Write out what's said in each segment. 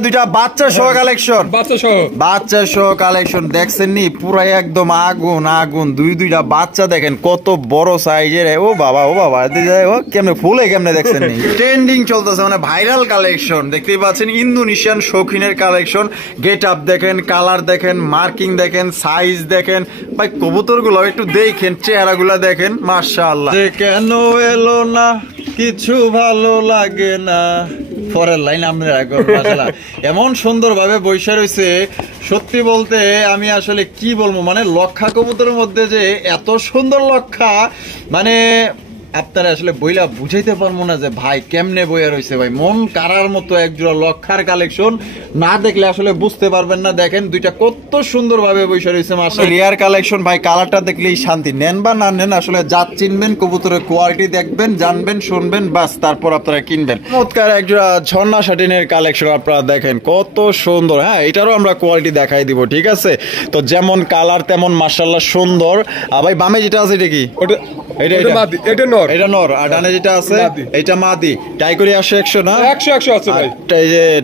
দুইটা বাচ্চা সহ কালেকশন, বাচ্চা সহ কালেকশন দেখছেন নি, পুরাই একদম আগুন আগুন। দুইটা বাচ্চা দেখেন কত বড় সাইজের। ও বাবা ও কেমনে ফুলে কেমনে দেখছেন নি, ট্রেন্ডিং চলতেছে, মানে ভাইরাল কালেকশন দেখতেই পাচ্ছেন। ইন্দোনেশিয়ান শৌখিনের কালেকশন। গেট আপ দেখেন, কালার দেখেন, মার্কিং দেখেন, সাইজ দেখেন। ভাই কবুতর গুলো একটু দেখেন, চেহারা গুলা দেখেন, মাশাআল্লাহ। কেন এলো না কিছু ভালো লাগে না, পরের লাইন আপনারা এমন সুন্দর ভাবে বৈশা রয়েছে। সত্যি বলতে আমি আসলে কি বলবো, মানে লক্ষা কবুতরের মধ্যে যে এত সুন্দর লক্ষা, মানে আপনারা আসলে বইলা বুঝাইতে পারবো না যে ভাই কেমনে বইয়া রয়েছে। ভাই মন কারার মতো একজোড়া লক্ষার কালেকশন, না দেখলে আসলে বুঝতে পারবেন না। দেখেন দুইটা কত সুন্দর ভাবে বইসা রয়েছে, মাশাআল্লাহ রিয়ার কালেকশন। ভাই কালারটা দেখলেই শান্তি, নেন বা না নেন আসলে জাত চিনবেন, কবুতরের কোয়ালিটি দেখবেন, জানবেন, শুনবেন, বাস তারপর আপনারা কিনবেন। চমৎকার একজোড়া ঝর্ণা শাটিনের কালেকশন আপনারা দেখেন কত সুন্দর। হ্যাঁ এটারও আমরা কোয়ালিটি দেখাই দিব, ঠিক আছে। তো যেমন কালার তেমন মাশাআল্লাহ সুন্দর। ভাই বামে যেটা আছে এটা কি? এটা নর, আর ডানে যেটা আছে এটা মাদি। টাই করে 100 না 100 আছে ভাই।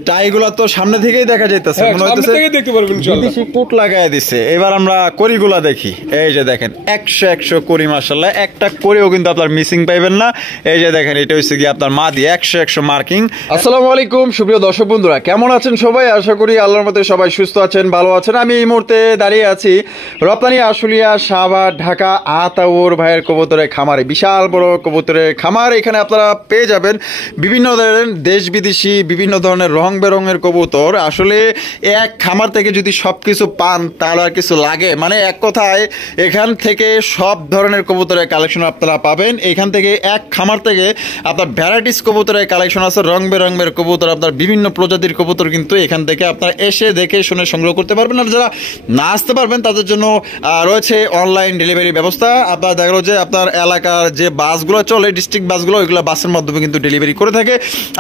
টাইগুলা তো সামনে থেকেই দেখা যাইতেছে, মনে হইতেছে দেখতে পারবেন ইনশাআল্লাহ, বিদেশি পুট লাগায় দিছে। এবার আমরা করিগুলা দেখি। এই যে দেখেন 100 করি, মাশাআল্লাহ একটা করিও কিন্তু আপনার মিসিং পাইবেন না। এই যে দেখেন এটা হচ্ছে কি আপনার মাদি, 100 মার্কিং। আসসালামু আলাইকুম সুপ্রিয় দর্শক বন্ধুরা, কেমন আছেন সবাই? আশা করি আল্লাহর মতে সবাই সুস্থ আছেন, ভালো আছেন। আমি এই মুহূর্তে দাঁড়িয়ে আছি রপ্তানি আশুলিয়া শাহবাগ ঢাকা আতাউর ভাইয়ের কবুতরের খামারে। বিশাল বড় কবুতরের খামার। এখানে আপনারা পেয়ে যাবেন বিভিন্ন ধরনের দেশ বিদেশি বিভিন্ন ধরনের রং বেরঙের কবুতর। আসলে এক খামার থেকে যদি সবকিছু পান তাহলে আর কিছু লাগে, মানে এক কথায় এখান থেকে সব ধরনের কবুতরের কালেকশন আপনারা পাবেন। এখান থেকে এক খামার থেকে আপনার ভ্যারাইটিস কবুতরের কালেকশন আছে, রং বেরঙের কবুতর, আপনার বিভিন্ন প্রজাতির কবুতর কিন্তু এখান থেকে আপনারা এসে দেখে শুনে সংগ্রহ করতে পারবেন। আর যারা না আসতে পারবেন তাদের জন্য রয়েছে অনলাইন ডেলিভারি ব্যবস্থা। আপনার দেখা গেল যে আপনার এলাকার যে বাসগুলো চলে, ডিস্ট্রিক্ট বাসগুলো, ওইগুলো বাসের মাধ্যমে কিন্তু ডেলিভারি করে থাকে।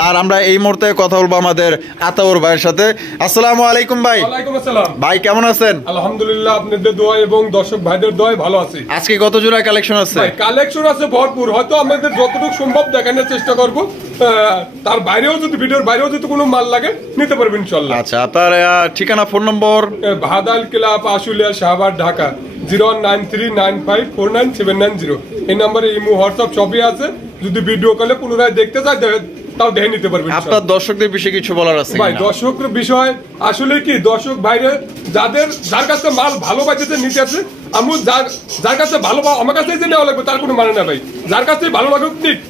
আর আমরা এই মুহূর্তে কথা বলবো আমাদের আতাউর ভাইয়ের সাথে। আসসালামু আলাইকুম ভাই। ওয়ালাইকুম আসসালাম ভাই, কেমন আছেন? আলহামদুলিল্লাহ, আপনাদের দোয়া এবং দর্শক ভাইদের দোয়ায় ভালো আছি। আজকে কত জোড়া কালেকশন আছে? ভাই কালেকশন আছে ভরপুর, হয়তো আমাদের যতটুকু সম্ভব দেখানোর চেষ্টা করব। তার বাইরেও যদি ভিডিওর বাইরেও যদি কোনো মাল লাগে নিতে পারবেন ইনশাআল্লাহ। আচ্ছা আপনার ঠিকানা, ফোন নম্বর? ভাদাল ক্লাব আশুলিয়া শাহবাগ ঢাকা 019395497990। এই নম্বরে ইমো হোয়াটসঅ্যাপ সবই আছে। যদি ভিডিও কলে পুনরায় দেখতে চাই তাও দেখে নিতে পারবেন। আপনার দর্শকদের বিষয়ে কিছু বলার আছে? ভাই দর্শকদের বিষয় আসলে কি, দর্শক বাইরে যার কাছে মাল ভালো পাইতেছে নিতে আছে, আমি যার কাছে ভালো আমার কাছে যে নেওয়া লাগবে তার কোনো মানে না ভাই। যার কাছে ভালো লাগুক নিক,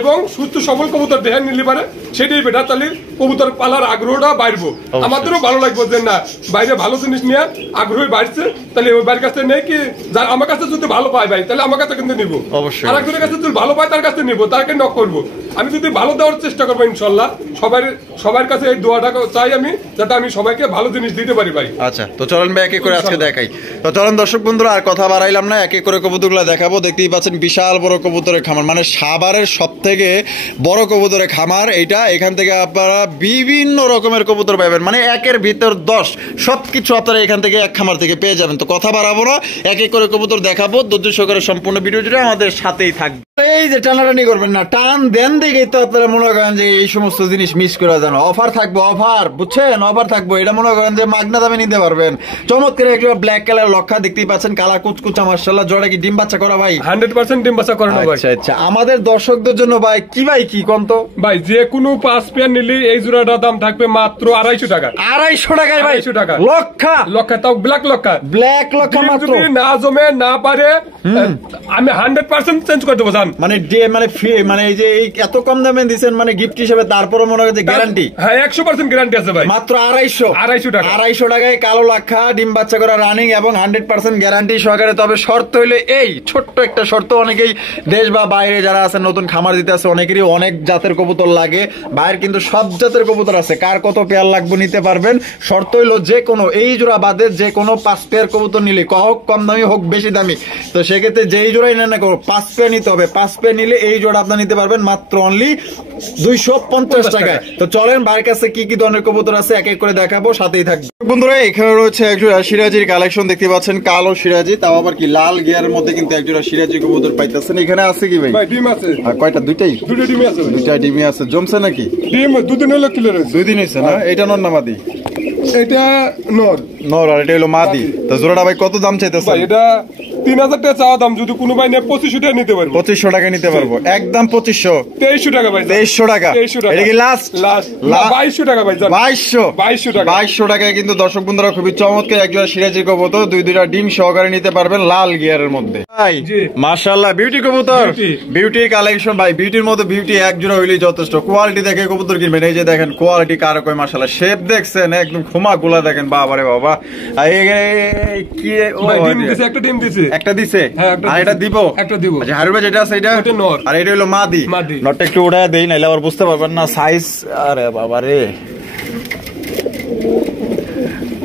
এবং সুস্থ সবল কবুতর দেখে নিলে পারে সেটাই বেটার। তাহলে কবুতর পালার আগ্রহটা বাড়বো, আমাদেরও ভালো লাগবে যে না বাইরে ভালো জিনিস নিয়ে আগ্রহী বাড়ছে। তাহলে ওই বাইরের কাছে নেই কি, যার আমার কাছে যদি ভালো পায় ভাই তাহলে আমার কাছে কিন্তু নিবো, আর একজনের কাছে যদি ভালো পায় তার কাছে নিবো, তাকে নক করবো। আমি যদি ভালো দেওয়ার চেষ্টা করবো ইনশাল্লাহ। সবার কাছে এই দোয়াটা চাই আমি, যাতে আমি সবাইকে ভালো জিনিস দিতে পারি ভাই। আচ্ছা তো চলেন ভাই একে করে আজকে দেখাই। তো চলেন দর্শক বন্ধুরা, আর কথা বাড়াইলাম না, একে করে কবুতরগুলো দেখাবো। দেখতেই পাচ্ছেন বিশাল বড় কবুতরের খামার, মানে সাভারের সব থেকে বড় কবুতরের খামার এইটা। এখান থেকে আপনারা বিভিন্ন রকমের কবুতর পাবেন, মানে একের ভিতর 10 সবকিছু আপনারা এখান থেকে এক খামার থেকে পেয়ে যাবেন। তো কথা বাড়াবো না, এক এক করে কবুতর দেখাবো। ধৈর্য সহকারে সম্পূর্ণ ভিডিও জুড়ে আমাদের সাথেই থাকবে। এই যে টানাটানি করবেন না, টান দেন দেখেই তো আপনারা মনে করেন যে এই সমস্ত জিনিস মিস করে যান। অফার থাকবো, অফার বুঝছেন, অফার থাকবো। এটা মনে করেন যে মাগনা দামে নিতে পারবেন। চমৎকার একটা ব্ল্যাক কালার লক্ষা দেখতেই পাচ্ছেন, কালার কুচকুচা মাশাআল্লাহ। জোড়া কি ডিম বাচ্চা করা ভাই? 100% ডিম বাচ্চা করা ভাই। আচ্ছা আচ্ছা, আমাদের দর্শকদের জন্য ভাই কি কোন তো ভাই, যে কোনো 5 পেয়ার নিলে এই জোড়াটার দাম থাকবে মাত্র 250 টাকা। 250 টাকায় ভাই? 250 টাকা লক্ষা, তাও ব্ল্যাক লক্ষা মাত্র। যদি না জমে না পারে আমি 100% চেঞ্জ করে দেবো জান। মানে এই যে এত কম দামে দিচ্ছেন মানে গিফট হিসেবে, তারপরে মনে হয় গ্যারান্টি? হ্যাঁ 100% গ্যারান্টি আছে ভাই। মাত্র 250 টাকা। 250 টাকায় কালো লক্ষা ডিম বাচ্চা করা রানিং এবং 100% গ্যারান্টি সহকারে। তবে শর্ত হইলে এই ছোট্ট একটা শর্ত, অনেকেই দেশ বা বাইরে যারা আছে নতুন খামার দিতে আছে, অনেকেরই অনেক জাতের কবুতর লাগে। বাইরের কিন্তু সব জাতের কবুতর আছে, কার কত পেয়ার লাগবে নিতে পারবেন। শর্ত হইলো যে কোনো এই জোড়া বাদে যে কোনো 5 পেয়ার কবুতর নিলে, হোক কম দামি হোক বেশি দামি, তো সেক্ষেত্রে যেই জোড়াই নেন না 5 পেয়ার নিতে হবে। 5 পেয়ার নিলে এই জোড়া আপনারা নিতে পারবেন মাত্র অনলি 250 টাকায়। তো চলেন ভাইয়ের কাছে কি কি ধরনের কবুতর আছে এক এক করে দেখাবো, সাথেই থাকবে। বন্ধুরা এখানে রয়েছে একজোড়া সিরাজির কালেকশন দেখতে পাচ্ছেন, কালো সিরাজি, তাও আবার কি লাল গিয়ারের মধ্যে কিন্তু একজোড়া সিরাজি কবুতর পাইতেছেন। এখানে আছে কি ভাই? ডিম আছে। কয়টা? দুইটাই? দুটো ডিম আছে। দুইটা ডিমই আছে। জমছে নাকি? ডিম দুদিন হলো ক্লিয়ার হয়েছে। 2 দিন হয়েছে না? এটা নর না মাদি? এটা নর। নর আর এটা হলো মাদি। তো জোড়াটা ভাই কত দাম চাইতেছেন? ভাই এটা 3000 টাকা চাওয়া দাম, যদি কোনো ভাই নেয় 2500 টাকা নিতে পারবো। 2500 টাকা নিতে পারবো, একদম 2500। 2300 টাকা ভাই। 2300 টাকা। এটা কি লাস্ট? 2200 টাকা ভাই। 2200 টাকা। 2200 টাকায় কিন্তু দর্শক বন্ধুরা খুবই চমৎকার একজোড়া সিরাজি কবুতর, দুইটা ডিম সহকারে নিতে পারবেন লাল গিয়ারের মধ্যে। ভাই মাশাআল্লাহ বিউটি কবুতর, বিউটির কালেকশন ভাই, বিউটির মধ্যে বিউটি একজোড়া হইলেই যথেষ্ট। কোয়ালিটি দেখে কবুতর কিনবেন। এই যে দেখেন কোয়ালিটি কার কয় মাশাআল্লাহ, শেপ দেখছেন একদম খোমা গুলা দেখেন, বাবারে বাবা। কি ডিম দিছে? একটা ডিম দিছে। একটা দিছে? আর এটা দিব? একটা দিব। আচ্ছা হারুবা যেটা আছে এটা নর, আর এটা হলো মাদি। নটটা একটু উড়ায় দেই, নাইলে আবার বুঝতে পারবেন না সাইজ। আরে বাবা রে,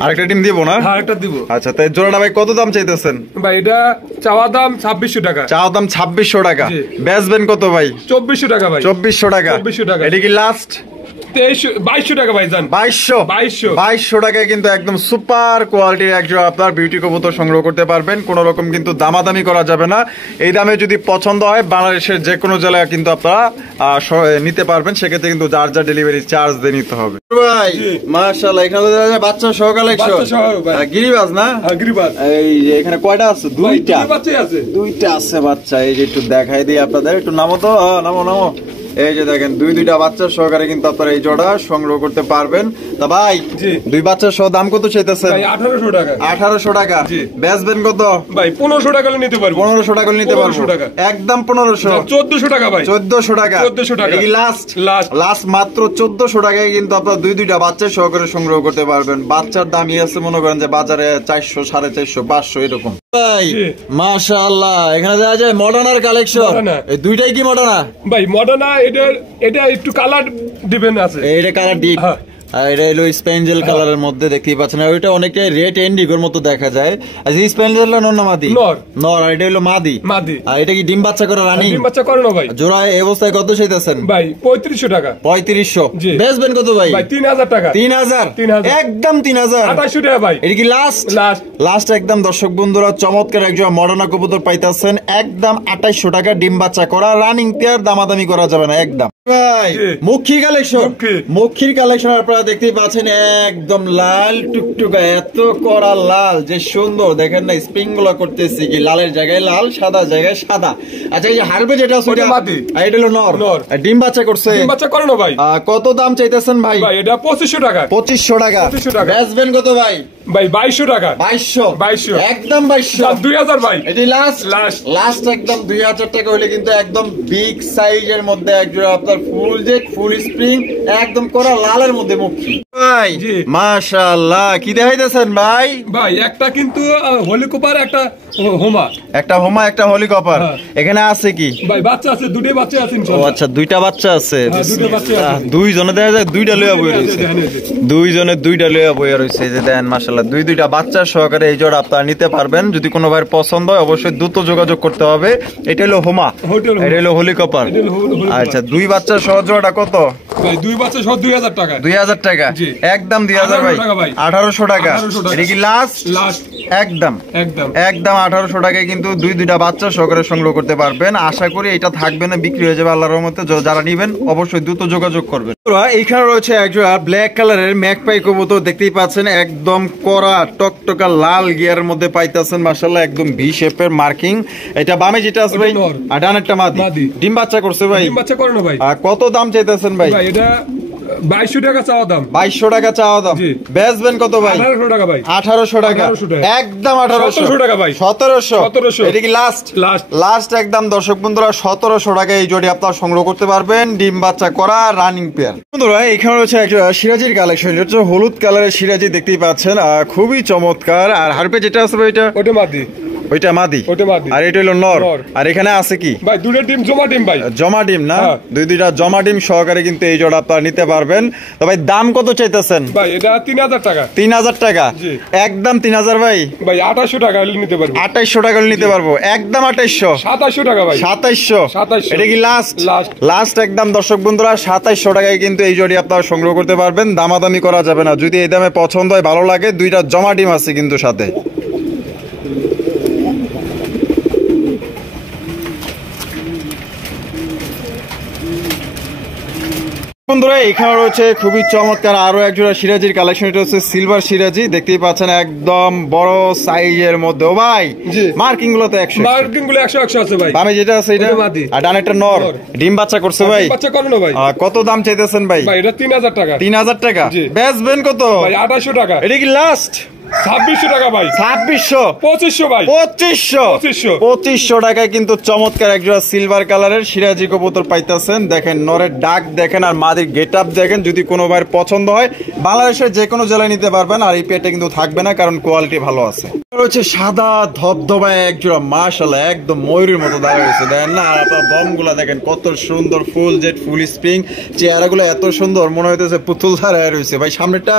আরেকটা ডিম দিব না? হ্যাঁ একটা দিব। আচ্ছা তাই জোড়াটা ভাই কত দাম চাইতেছেন? ভাই এটা চাওয়া দাম 2600 টাকা। চাওয়া দাম 2600 টাকা। বেচবেন কত ভাই? 2400 টাকা ভাই। 2400 টাকা। 2400 টাকা। এটা কি লাস্ট? 2200 টাকা ভাই জান। 2200 টাকায় কিন্তু একদম সুপার কোয়ালিটির একজোড়া আপনার বিউটি কবুতর সংগ্রহ করতে পারবেন। কোন রকম কিন্তু দামাদামি করা যাবে না। এই দামে যদি পছন্দ হয় বাংলাদেশের যে কোনো জেলায় কিন্তু আপনারা নিতে পারবেন, সেক্ষেত্রে কিন্তু যার যা ডেলিভারি চার্জ দিয়ে নিতে হবে। ভাই মাশাআল্লাহ এখানে বাচ্চা সহ কালেকশন। গিরিবাজ না? গিরিবাজ। এই যে এখানে কয়টা আছে? দুইটা বাচ্চা আছে। দুইটা আছে বাচ্চা। এই যে একটু দেখাই দিই আপনাদের, একটু নামো তো, নামো। এই যে দেখেন দুইটা বাচ্চা সহকারে কিন্তু আপনারা এই জোড়া সংগ্রহ করতে পারবেন। তা ভাই দুই বাচ্চা সহ দাম কত চাইতেছেন? 1800 টাকা। 1800 টাকা। বেচবেন কত? ভাই 1500 টাকা নিতে পারবো। 1500 টাকা নিতে পারবো, একদম 1500। 1400 টাকা ভাই। 1400 টাকা। 1400 টাকা। এই লাস্ট মাত্র 1400 টাকায় কিন্তু আপনারা দুইটা বাচ্চা সহকারে সংগ্রহ করতে পারবেন। বাচ্চার দামই আছে মনে করেন যে বাজারে 400, 450, 500 এরকম। ভাই মাশাআল্লাহ এখানে দেখা যায় মডার্নার কালেকশন। এই দুইটাই কি মডার্না? ভাই মডার্না। এটা একটু কালার ডিপেন্ড আছে। এটা কালার ডিপ, আর এটা হলো স্পেঞ্জেল কালারের মধ্যে দেখতেই পাচ্ছেন। আর ওইটা অনেকটা রেড এন্ডিগোর মতো দেখা যায়। আর এই স্পেঞ্জেল নর না মাদি? নর। আর এটা হলো মাদি। আর এটা কি ডিম বাচ্চা করা রানিং? ডিম বাচ্চা করে না ভাই। জোড়া এই অবস্থায় কত চাইতেছেন? ভাই 3500 টাকা। 3500। বেচবেন কত ভাই? ভাই 3000 টাকা। 3000। একদম 3000। 2800 টাকা ভাই। এটা কি লাস্ট একদম দর্শক বন্ধুরা চমৎকার একজন মডার্না কবুতর পাইতাছেন একদম 2800 টাকা, ডিম বাচ্চা করা রানিং পেয়ার, দামাদামি করা যাবে না একদম। ভাই মুখী কালেকশন, মুখীর কালেকশন আপনারা দেখতেই পাচ্ছেন একদম লাল টুকটুকা, এত করা লাল যে সুন্দর দেখেন না। স্প্রিং গুলো করতেছি কি লালের জায়গায় লাল, সাদা জায়গায় সাদা। আচ্ছা এই যে হারবে যেটা আছে এটা মাদি, আর এটা হলো নর। ডিম বাচ্চা করছে? ডিম বাচ্চা করে না ভাই। কত দাম চাইতেছেন ভাই? ভাই এটা 2500 টাকা। 2500 টাকা। বেচবেন কত ভাই? ভাই 2200 টাকা। 2200 একদম 2200। 2000 ভাই। এটি লাস্ট একদম 2000 টাকা হলে কিন্তু একদম বিগ সাইজের মধ্যে একজোড়া আপনার ফুল জেট ফুল স্প্রিং একদম করা লালের মধ্যে মুখী। ভাই মাশাআল্লাহ কি দেখাইতেছেন ভাই? ভাই একটা কিন্তু হলিকপার, একটা হোমা। একটা হলিকপার। এখানে আছে কি ভাই? বাচ্চা আছে, দুটোই বাচ্চা আছে ইনশাআল্লাহ। ও আচ্ছা দুইটা বাচ্চা আছে। দুটো বাচ্চা আছে। দুইজনে দেখা যায় দুইটা লইয়া বই রইছে। দুইজনে দুইটা লইয়া বই রইছে। এই যে দেন মাশাআল্লাহ দুইটা বাচ্চা সহকারে এই জোড়া আপনারা নিতে পারবেন। যদি কোনো ভাইয়ের পছন্দ হয় অবশ্যই দ্রুত যোগাযোগ করতে হবে। এটা হলো হোমা, এটা হলো হলিকপার। আচ্ছা দুই বাচ্চা সহ জোড়াটা কত ভাই? দুই বাচ্চা সহ 2000 টাকা। 2000 টাকা। একদম 2000 ভাই। 1800 টাকা। এটা কি লাস্ট? একদম 1800 টাকায় কিন্তু দুইটা বাচ্চা সহকারে সংগ্রহ করতে পারবেন। আশা করি এটা থাকবে না, বিক্রি হয়ে যাবে আল্লাহর রহমতে। যারা নিবেন অবশ্যই দ্রুত যোগাযোগ করবেন। এখানে রয়েছে একজোড়া ব্ল্যাক কালারের ম্যাকপাই কবুতর দেখতেই পাচ্ছেন একদম কড়া টকটকা লাল গিয়ারের মধ্যে পাইতেছেন মাশাআল্লাহ, একদম ভি শেপের মার্কিং। এটা বামে যেটা আছে ভাই, আর ডানেরটা মাদি। ডিম বাচ্চা করছে ভাই? ডিম বাচ্চা করে না ভাই। কত দাম চাইতেছেন ভাই? ভাই এটা 2200 টাকা চাওয়া দাম। 2200 টাকা চাওয়া দাম। বেচবেন কত ভাই? 1800 টাকা ভাই। 1800 টাকা। একদম 1800 টাকা ভাই। 1700। এটা কি লাস্ট একদম দর্শক বন্ধুরা 1700 টাকা এই জোড়ি আপনারা সংগ্রহ করতে পারবেন, ডিম বাচ্চা করা রানিং পেয়ার। বন্ধুরা এখানে রয়েছে একটা সিরাজির কালেকশন, এটা হচ্ছে হলুদ কালারের সিরাজি দেখতেই পাচ্ছেন, খুবই চমৎকার। আর হারপে যেটা আছে ভাই এটা? ওটা মাদি। ওইটা মাদি, ওইটা মাদি, আর এটা হলো নর। আর এখানে আছে কি ভাই? দুটো ডিম জমা ডিম ভাই, জমা ডিম না? দুইটা জমা ডিম সহকারে কিন্তু এই জোড়া আপনারা নিতে পারবেন। তো ভাই দাম কত চাইতেছেন? ভাই এটা 3000 টাকা। 3000 টাকা? একদম 3000 ভাই। ভাই 2800 টাকা হলে নিতে পারবো। 2800 টাকা হলে নিতে পারবো, একদম 2800। 2700 টাকা ভাই। 2700? এটা কি লাস্ট একদম দর্শক বন্ধুরা 2700 টাকায় কিন্তু এই জোড়ি আপনারা সংগ্রহ করতে পারবেন। দামাদামি করা যাবে না। যদি এই দামে পছন্দ হয়, ভালো লাগে, দুইটা জমা ডিম আছে কিন্তু সাথে। বন্ধুরা এখানে রয়েছে খুবই চমৎকার আরো একজোড়া সিরাজির কালেকশন। এটা হচ্ছে সিলভার সিরাজি, দেখতেই পাচ্ছেন একদম বড় সাইজের মধ্যে। ও ভাই মার্কিং গুলো তো 100, মার্কিং গুলো 100 আছে ভাই। বামে যেটা আছে এটা মাদি, আর ডানেরটা নর। ডিম বাচ্চা করছে ভাই? বাচ্চা করানো ভাই। কত দাম চাইতেছেন ভাই? ভাই এটা 3000 টাকা। 3000 টাকা? বেচবেন কত ভাই? 2800 টাকা। এটা কি লাস্ট? 2600 টাকা ভাই। 2600? 2500 ভাই। 2500 টাকায় কিন্তু চমৎকার একজোড়া সিলভার কালারের সিরাজি কবুতর পাইতেছেন। দেখেন নরের ডাক দেখেন আর মাদির গেট আপ দেখেন। যদি কোনো ভাইয়ের পছন্দ হয়, বাংলাদেশের যে কোনো জেলায় নিতে পারবেন। আর এই পেটে কিন্তু থাকবে না, কারণ কোয়ালিটি ভালো আছে। রয়েছে সাদা ধবধবায় একজোড়া, মাশাআল্লাহ একদম ময়ূরের মতো দাঁড়িয়ে রয়েছে, দেখেন না? আর আপনার দম গুলা দেখেন কত সুন্দর, ফুল জেট, ফুল স্প্রিং, চেহারা গুলো এত সুন্দর, মনে হইতেছে পুতুল দাঁড়ায় রয়েছে। ভাই সামনেরটা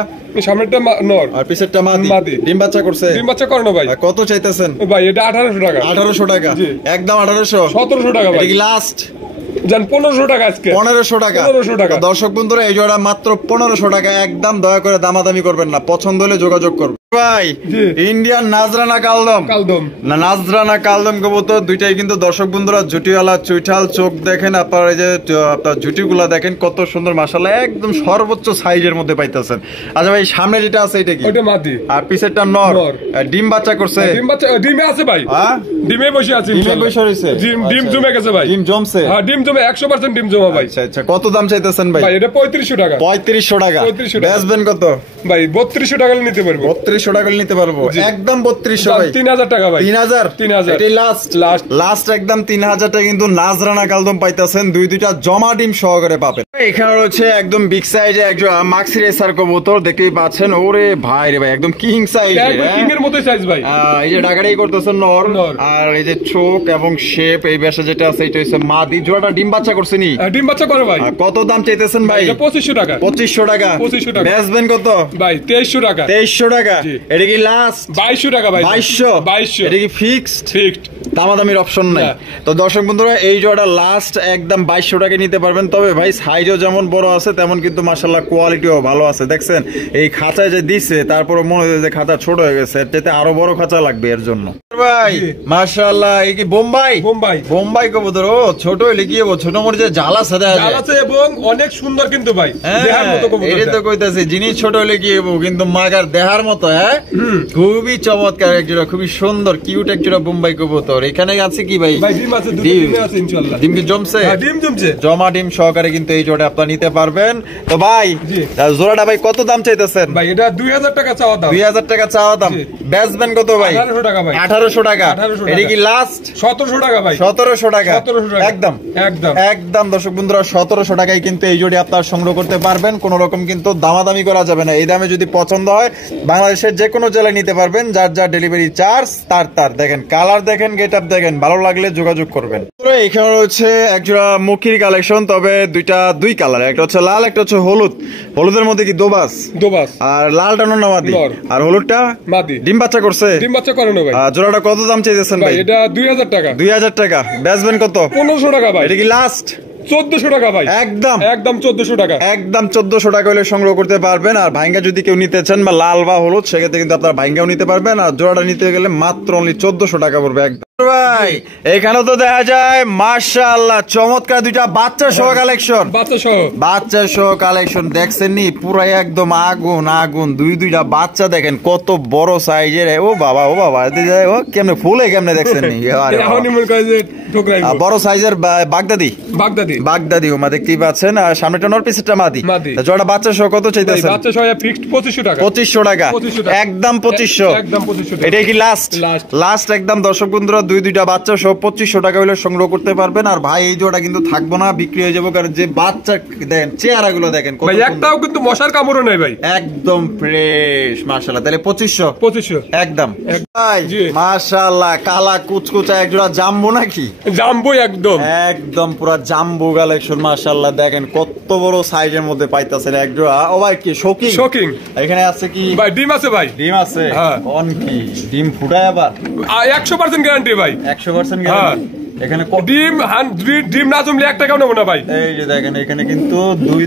নর আর পিছেরটা মাদি। ডিম বাচ্চা করছে? ডিম বাচ্চা করানো ভাই। কত চাইতেছেন ভাই? এটা 1800 টাকা। 1800 টাকা? একদম 1800? 1700 টাকা ভাই। এটা কি লাস্ট? জান 1500 টাকা আজকে। 1500 টাকা? 1500 টাকা। দর্শক বন্ধুরা এই জোড়া মাত্র 1500 টাকা। একদম দয়া করে দামাদামি করবেন না, পছন্দ হলে যোগাযোগ করবেন। ভাই ইন্ডিয়ান নাজরানা কালদম না নাজরানা কালদম কবুতর দুইটাই কিন্তু দর্শক বন্ধুরা জুটিওয়ালা চুইঠাল, চোখ দেখেন আপনার, এই যে আপনার জুটিগুলা দেখেন কত সুন্দর, মাশাআল্লাহ একদম সর্বোচ্চ সাইজের মধ্যে পাইতেছেন। আচ্ছা ভাই সামনে যেটা আছে এটা কি? ওটা মাদি। আর পিছেরটা নর। ডিম বাচ্চা করছে? ডিম বাচ্চা ডিমে আছে ভাই। হ্যাঁ ডিমে বসে আছে। ডিমে বসে রইছে? ডিম জমে গেছে ভাই। ডিম জমছে? হ্যাঁ ডিম জমে 100% ডিম জমা ভাই। আচ্ছা কত দাম চাইতেছেন ভাই? ভাই এটা 3500 টাকা। 3500 টাকা? বেচবেন কত ভাই? 3200 টাকা নিতে পারবো। 3200 টাকা নিতে পারবো? একদম 3200 ভাই। 3000 টাকা ভাই। 3000? এটাই লাস্ট একদম 3000 টাকা কিন্তু নাজরানা কালদম পাইতেছেন। দুইটা জমা ডিম সহকারে পাবেন। এখানে রয়েছে একদম বিগ সাইজে একজন মাক্সি রেসার কবুতর, দেখতেই পাচ্ছেন। ওরে ভাই রে ভাই, একদম কিং সাইজ, কিং এর মতো সাইজ ভাই। এই যে ডাকাটাই করতেছেন নর, আর এই যে চোখ এবং শেপ এই বেশে যেটা আছে এটা হচ্ছে মাদি। জোড়াটা ডিম বাচ্চা করছে নি? ডিম বাচ্চা করে ভাই। কত দাম চাইতেছেন ভাই? 2500 টাকা। 2500 টাকা? 2500 টাকা। বেচবেন কত ভাই? 2300 টাকা। 2300 টাকা? এটা কি লাস্ট? 2200 টাকা ভাই। 2200? এটা কি ফিক্সড? দামাদামির অপশন নাই? তো দর্শক বন্ধুরা এই জোড়াটা লাস্ট একদম 2200 টাকা নিতে পারবেন। তবে ভাই সাইজও যেমন বড় আছে তেমন কিন্তু মাশাআল্লাহ কোয়ালিটিও ভালো আছে। দেখছেন এই খাঁচায় যে দিছে, তারপরে মনে হয় যে খাঁচা ছোট হয়ে গেছে, এটাতে আরো বড় খাঁচা লাগবে এর জন্য। ভাই মাশাআল্লাহ এই কি বোম্বাই কবুতর? ও ছোট হইলে কি হবো, ছোট মরিচে জ্বালা সাদা আছে এবং অনেক সুন্দর কিন্তু ভাই, দেহার মতো কবুতর। এটা তো কইতাছি জিনিস ছোট হইলে কি হবো, কিন্তু মাগার দেহার মতো। হ্যাঁ খুবই চমৎকার একজোড়া, খুবই সুন্দর কিউট একজোড়া বোম্বাই কবুতর। এখানে আছে কি ভাই? ভাই ডিম আছে, দুটো ডিম আছে ইনশাআল্লাহ। ডিম কি জমছে? হ্যাঁ ডিম জমছে। জমা ডিম সহকারে কিন্তু এই জোড়া আপনারা নিতে পারবেন। তো ভাই জোড়াটা ভাই কত দাম চাইতেছেন? ভাই এটা 2000 টাকা চাওয়া দাম। 2000 টাকা চাওয়া দাম? বেচবেন কত ভাই? 1800 টাকা ভাই। 1800 টাকা? এটা কি লাস্ট? 1700 টাকা ভাই। 1700 টাকা? 1700 টাকা একদম একদম একদম দর্শক বন্ধুরা 1700 টাকায় কিন্তু এই জোড়ি আপনারা সংগ্রহ করতে পারবেন। কোন রকম কিন্তু দামাদামি করা যাবে না। এই দামে যদি পছন্দ হয় বাংলাদেশের যে কোনো জেলায় নিতে পারবেন। যার যার ডেলিভারি চার্জ তার দেখেন, কালার দেখেন, গেট আপ দেখেন, ভালো লাগলে যোগাযোগ করবেন। এখানে রয়েছে একজোড়া মুখির কালেকশন, তবে দুই কালার, একটা হচ্ছে লাল, একটা হচ্ছে হলুদ। হলুদের মধ্যে কি দোবাস? আর লালটা নর না মাদি? আর হলুদটা মাদি। ডিম বাচ্চা করছে? ডিম বাচ্চা করানো ভাই। জোড়াটা কত দাম চাইতেছেন ভাই? এটা 2000 টাকা। 2000 টাকা? বেচবেন কত? 1500 টাকা ভাই। এটা কি লাস্ট? 1400 টাকা ভাই। একদম 1400 টাকা। একদম 1400 টাকা হলে সংগ্রহ করতে পারবেন। আর ভাইঙ্গা যদি কেউ নিতে চান বা লাল বা হলুদ, সেক্ষেত্রে কিন্তু আপনারা ভাইঙ্গাও নিতে পারবেন। আর জোড়াটা নিতে গেলে মাত্র অনলি 1400 টাকা পড়বে। একদম ভাই এখানে তো দেখা যায় মাশাআল্লাহ চমৎকার দুইটা বাচ্চা সহ কালেকশন। বাচ্চা সহ কালেকশন দেখছেন নি? পুরো একদম আগুন। দুইটা বাচ্চা দেখেন কত বড় সাইজের। ও বাবা ও কেমনে ফুলে কেমনে দেখছেন নি? বড় সাইজের বাগদাদি ওমা দেখতেই পাচ্ছেন। আর সামনেটা নর, পিছেরটা মাদি। জোড়া বাচ্চা সহ কত চাইতেছেন? বাচ্চা সহ ফিক্সড 2500 টাকা। 2500 টাকা? একদম 2500? একদম 2500 টাকা। এটাই কি লাস্ট? একদম দর্শক বন্ধুরা দুইটা বাচ্চা সব 2500 টাকা হলে সংগ্রহ করতে পারবেন। আর ভাই এই জোড়া কিন্তু থাকবো না, বিক্রি হয়ে যাবো, কারণ যে বাচ্চা দেখেন চেহারা গুলো দেখেন ভাই একটাও কিন্তু মশার কামড়ও নাই ভাই, একদম ফ্রেশ মাশাআল্লাহ। তাহলে 2500 একদম ভাই মাশাআল্লাহ। কালা কুচকুচা এক জোড়া জাম্বো নাকি? জাম্বো একদম একদম পুরা জাম্বো কালেকশন মাশাআল্লাহ। দেখেন কত বড় সাইজের মধ্যে পাইতাছেন এক জোড়া। ও ভাই কি শোকিং এখানে আছে কি ভাই? ডিম আছে ভাই, ডিম আছে। হ্যাঁ কোন কি ডিম ফুটায় আবার 100% গ্যারান্টি ভাই, 100% গ্যারান্টি। এখানে ডিম না জমলে 1 টাকাও নেব না ভাই। এই যে দেখেন এখানে কিন্তু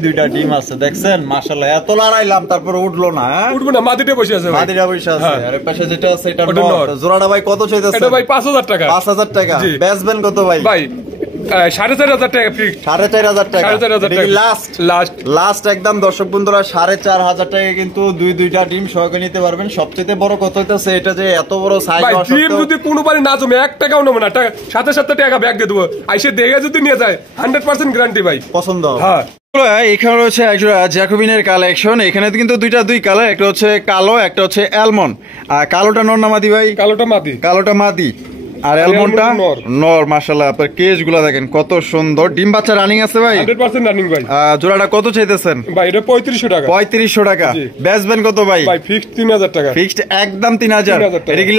দুইটা ডিম আছে, দেখছেন মাশাআল্লাহ। এত লড়াইলাম তারপর উঠলো না, উঠবো না, মাটিতে বসে আছে ভাই, মাটিতে বসে আছে। আর পাশে যেটা আছে এটা নর। জোড়াটা ভাই কত চাইতেছে? এটা ভাই 5000 টাকা। 5000 টাকা বেচবেন কত ভাই? ভাই 4500 টাকা ফিক্সড। 4500 টাকা লাস্ট লাস্ট একদম। দর্শক বন্ধুরা 4500 টাকা কিন্তু দুইটা ডিম সহকারে নিতে পারবেন। সবচেয়ে বড় কথা হইতাছে এটা যে এত বড় সাইজ। ভাই ডিম যদি কোনোবারে না জমে 1 টাকাও নেব না, সাথে সাথে টাকা ব্যাগ দিয়ে দেবো। আইসে দেখে যদি নিয়ে যায় 100% গ্যারান্টি ভাই, পছন্দ। হ্যাঁ এখানে রয়েছে একজোড়া জ্যাকোবিনের কালেকশন। এখানে কিন্তু দুই কালার, একটা হচ্ছে কালো, একটা হচ্ছে অ্যালমন্ড। আর কালোটা নর না মাদি ভাই? কালোটা মাদি আর অ্যালমন্ডটা নর। মাশাআল্লাহ আপনার কেজ গুলা দেখেন কত সুন্দর। ডিম বাচ্চা রানিং আছে ভাই? 100% রানিং ভাই। জোড়াটা কত চাইতেছেন ভাই? এটা 3500 টাকা। 3500 টাকা বেচবেন কত ভাই? ভাই ফিক্সড 3000 টাকা। ফিক্সড একদম 3000। এটা কি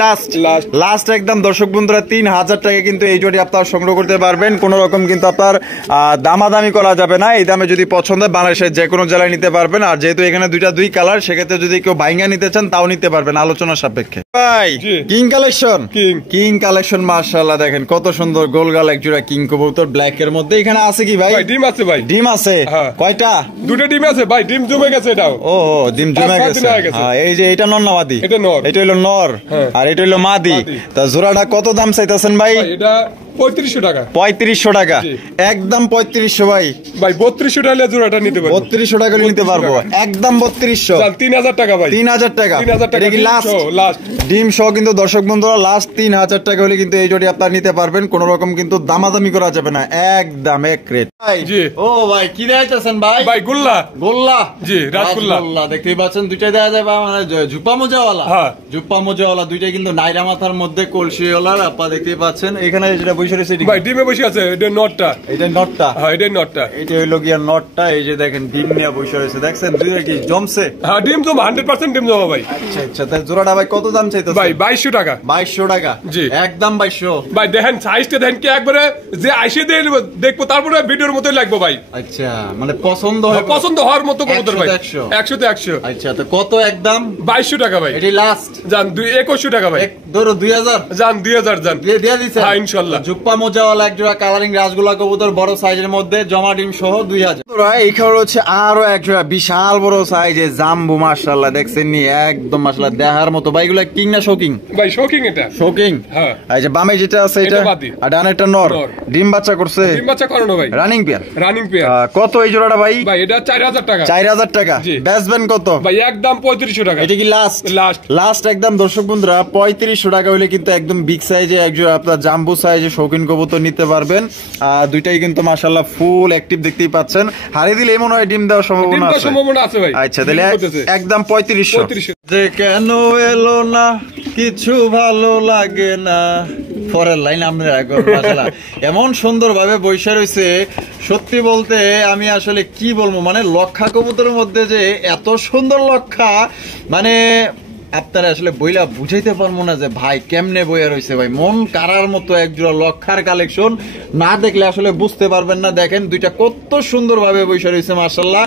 লাস্ট একদম? দর্শক বন্ধুরা 3000 টাকা কিন্তু এই জোড়ি আপনারা সংগ্রহ করতে পারবেন। কোন রকম কিন্তু আপনার দামাদামি করা যাবে না। এই দামে যদি পছন্দ হয় বাংলাদেশের যে কোনো জেলায় নিতে পারবেন। আর যেহেতু এখানে দুই কালার, সেক্ষেত্রে যদি কেউ বাইঙ্গা নিতে চান তাও নিতে পারবেন আলোচনা সাপেক্ষে। ভাই কিং কালেকশন মাশাআল্লাহ দেখেন কত সুন্দর গোলগাল এক জোড়া কিং কবুতর ব্ল্যাক এর মধ্যে। এখানে আছে কি ভাই? ডিম আছে ভাই। ডিম আছে কয়টা? 2টা ডিম আছে ভাই। ডিম জমে গেছে এটাও। ও ডিম জমে গেছে। হ্যাঁ এই যে এটা নর না মাদি? এটা নর। এটা হলো নর আর এটা হলো মাদি। তা জোড়াটা কত দাম চাইতেছেন ভাই? এটা 3500 টাকা। 3500 টাকা একদম। 3500 ভাই? ভাই 3200 টাকা জোড়াটা নিতে পারবো। 3200 টাকা নিতে পারবো একদম। 3200 3000 টাকা ভাই। 3000 টাকা। এটা কি লাস্ট? ডিম সহ কিন্তু দর্শক বন্ধুরা লাস্ট 3000 টাকা হলে কিন্তু এই জোড়ি আপনারা নিতে পারবেন। কোন রকম কিন্তু দামাদামি করা যাবে না, একদম এক রেট ভাই। জি ও ভাই কি দেখাইতেছেন ভাই? ভাই গোল্লা জি রাসগোল্লা দেখতেই পাচ্ছেন। দুইটাই দেখা যায় মানে ঝুপা মোজাওয়ালা। হ্যাঁ ঝুপা মোজাওয়ালা দুইটাই কিন্তু নাইরা মাথার মধ্যে কলসিওয়ালার আপনারা দেখতেই পাচ্ছেন। এখানে যেটা ভাই ডিমে বসে আছে। এটা নটটা। হ্যাঁ এটা নটটা। এটা হইলো গিয়া নটটা। এই যে দেখেন ডিম নিয়ে বসে রয়েছে, দেখছেন দুইটা কি জমছে? হ্যাঁ ডিম জমা 100% ডিম জমা ভাই। আচ্ছা তাহলে জোড়াটা ভাই কত দাম চাইতেছেন? ভাই 2200 টাকা। 2200 টাকা জি একদম 2200। ভাই দেখেন সাইজটা দেখেন কি একবারে যে আইসে দেখবো তারপরে ভিডিওর মতোই লাগবে ভাই। আচ্ছা মানে পছন্দ হওয়ার মতো কবুতর ভাই। 100 তে 100। আচ্ছা তো কত একদম? 2200 টাকা ভাই। এটাই লাস্ট জান 2100 টাকা ভাই। ধরো 2000 জান 2000 জান দিয়ে দিছেন। হ্যাঁ ইনশাআল্লাহ। জুপ্পা মোজাওয়ালা এক জোড়া কালারিং রাসগোল্লা কবুতর বড় সাইজের মধ্যে জমা ডিম সহ 2000। এইখানে হচ্ছে আরো এক জোড়া বিশাল বড় সাইজের জাম্বু মাশাআল্লাহ দেখছেন নি একদম মাশাআল্লাহ দেখার মতো। ভাই এগুলা কিং না শোকিং? ভাই শোকিং। এটা শোকিং। হ্যাঁ এই যে বামে যেটা আছে এটা আর ডানেরটা নর। ডিম বাচ্চা করছে? ডিম বাচ্চা করানো ভাই। Running pair. কত এই জোড়াটা ভাই? ভাই এটা 4000 টাকা। 4000 টাকা বেচবেন কত? ভাই একদম 3500 টাকা। এটা কি লাস্ট একদম? দর্শক বন্ধুরা 3500 টাকা হলে কিন্তু একদম বিগ সাইজে এক জোড়া আপনার জাম্বু সাইজে শৌখিন কবুতর নিতে পারবেন। দুইটাই কিন্তু মাশাআল্লাহ ফুল অ্যাক্টিভ দেখতেই পাচ্ছেন। হারিয়ে দিলে মনে হয় ডিম দেওয়ার সম্ভাবনা আছে ভাই। আচ্ছা তাহলে একদম 3500। যে কেন এলো না কিছু ভালো লাগে না পরের লাইন আমরা মাশাআল্লাহ এমন সুন্দর ভাবে বৈশা রয়েছে। সত্যি বলতে আমি আসলে কি বলবো, মানে লক্ষা কবুতরের মধ্যে যে এত সুন্দর লক্ষা মানে আপনারা আসলে বইলা বুঝাইতে পারবো না যে ভাই কেমনে বইয়া রয়েছে। ভাই মন কারার মতো একজোড়া লক্ষার কালেকশন, না দেখলে আসলে বুঝতে পারবেন না। দেখেন দুইটা কত সুন্দর ভাবে বইসা রয়েছে মাশাআল্লাহ।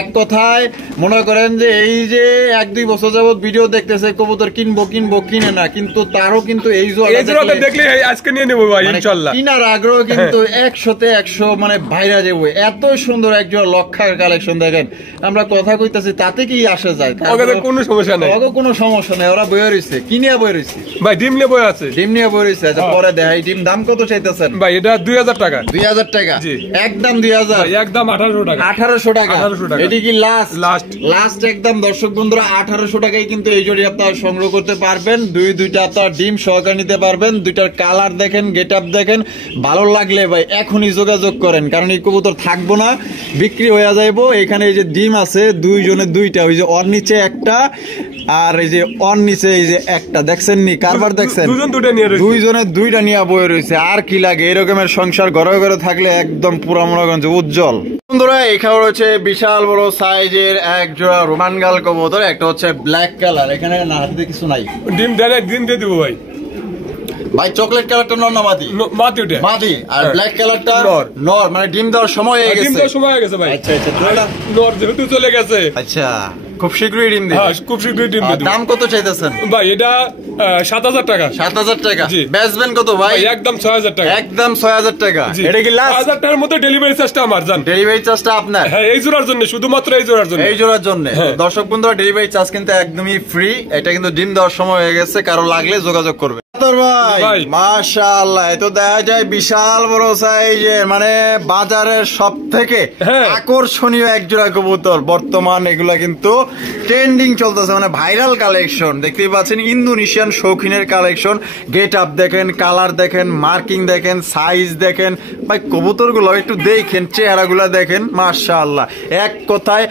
এক কথায় মনে করেন যে এই যে 1-2 বছর যাবত ভিডিও দেখতেছে কবুতর কিনবো কিনে না, কিন্তু তারও কিন্তু এই জোড়াটা দেখলে আজকে নিয়ে নেবো ভাই ইনশাআল্লাহ। কিনার আগ্রহ কিন্তু 100-তে 100 মানে ভাইরা যাবো। এত সুন্দর একজোড়া লক্ষার কালেকশন দেখেন। আমরা কথা কইতাছি তাতে কি আসা যায়? কোনো সমস্যা নাই, কোনো সমস্যা নাই। ওরা বইয়া রয়েছে কি নিয়ে বই রয়েছে? ভাই ডিম নিয়ে বই আছে। ডিম নিয়ে বই রয়েছে। আচ্ছা পরে দেখাই ডিম দাম কত চাইতেছেন? ভাই এটা 2000 টাকা। 2000 টাকা একদম 2000 একদম 1800 টাকা। 1800 টাকা এটি কি লাস্ট একদম? দর্শক বন্ধুরা 1800 টাকায় কিন্তু এই জোড়ি আপনারা সংগ্রহ করতে পারবেন। দুইটা আপনারা ডিম সহকারে নিতে পারবেন। দুইটার কালার দেখেন, গেটআপ দেখেন। ভালো লাগলে ভাই এখনই যোগাযোগ করেন, কারণ এই কবুতর থাকবো না, বিক্রি হয়ে যাইবো। এখানে এই যে ডিম আছে দুইজনের দুইটা, ওই যে ওর নিচে একটা আর এই যে যে অন নিচে এই যে একটা দেখছেন নি কারবার দেখছেন, দুইজনের দুইটা নিয়ে বয়ে রয়েছে। আর কি লাগে, এরকমের সংসার ঘরে ঘরে থাকলে একদম পুরা মনে করেন যে উজ্জ্বল। বন্ধুরা এখানে রয়েছে বিশাল বড় সাইজের এক জোড়া রোমান গাল কবুতর, একটা হচ্ছে ব্ল্যাক কালার। এখানে না হাতে কিছু নাই, ডিম দেন, ডিম দিয়ে দিব ভাই। ভাই চকলেট কালারটা নর না মাদি? মাদি ওটা মাদি। আর ব্ল্যাক কালারটা নর। নর মানে ডিম দেওয়ার সময় হয়ে গেছে। ডিম দেওয়ার সময় হয়ে গেছে ভাই। আচ্ছা আচ্ছা, নর যেহেতু চলে গেছে। আচ্ছা খুব শীঘ্রই ডিম দিবে। হ্যাঁ খুব শীঘ্রই ডিম দিবে। দাম কত চাইতেছেন ভাই? এটা 7000 টাকা। 7000 টাকা। বেচবেন কত ভাই? একদম 6000 টাকা। একদম 6000 টাকা। এটা কি লাস্ট? 6000 টাকার মধ্যে ডেলিভারি চার্জটা আমার জান। ডেলিভারি চার্জটা আপনার? হ্যাঁ এই জোড়ার জন্য, শুধুমাত্র এই জোড়ার জন্য। এই জোড়ার জন্য। দর্শক বন্ধুরা ডেলিভারি চার্জ কিন্তু একদমই ফ্রি। এটা কিন্তু ডিম দেওয়ার সময় হয়ে গেছে, কারো লাগলে যোগাযোগ করবে। ভাই মাশাআল্লাহ, এতো দেখা যায় বিশাল বড় সাইজের, মানে বাজারের সব থেকে আকর্ষণীয় এক জোড়া কবুতর। বর্তমান এগুলা কিন্তু ট্রেন্ডিং চলতেছে, মানে ভাইরাল কালেকশন। দেখতেই পাচ্ছেন ইন্দোনেশিয়ান শৌখিনের কালেকশন। গেট আপ দেখেন, কালার দেখেন, মার্কিং দেখেন, সাইজ দেখেন। ভাই কবুতর গুলো একটু দেখেন, চেহারা গুলা দেখেন, মাশাআল্লাহ। এক কথায়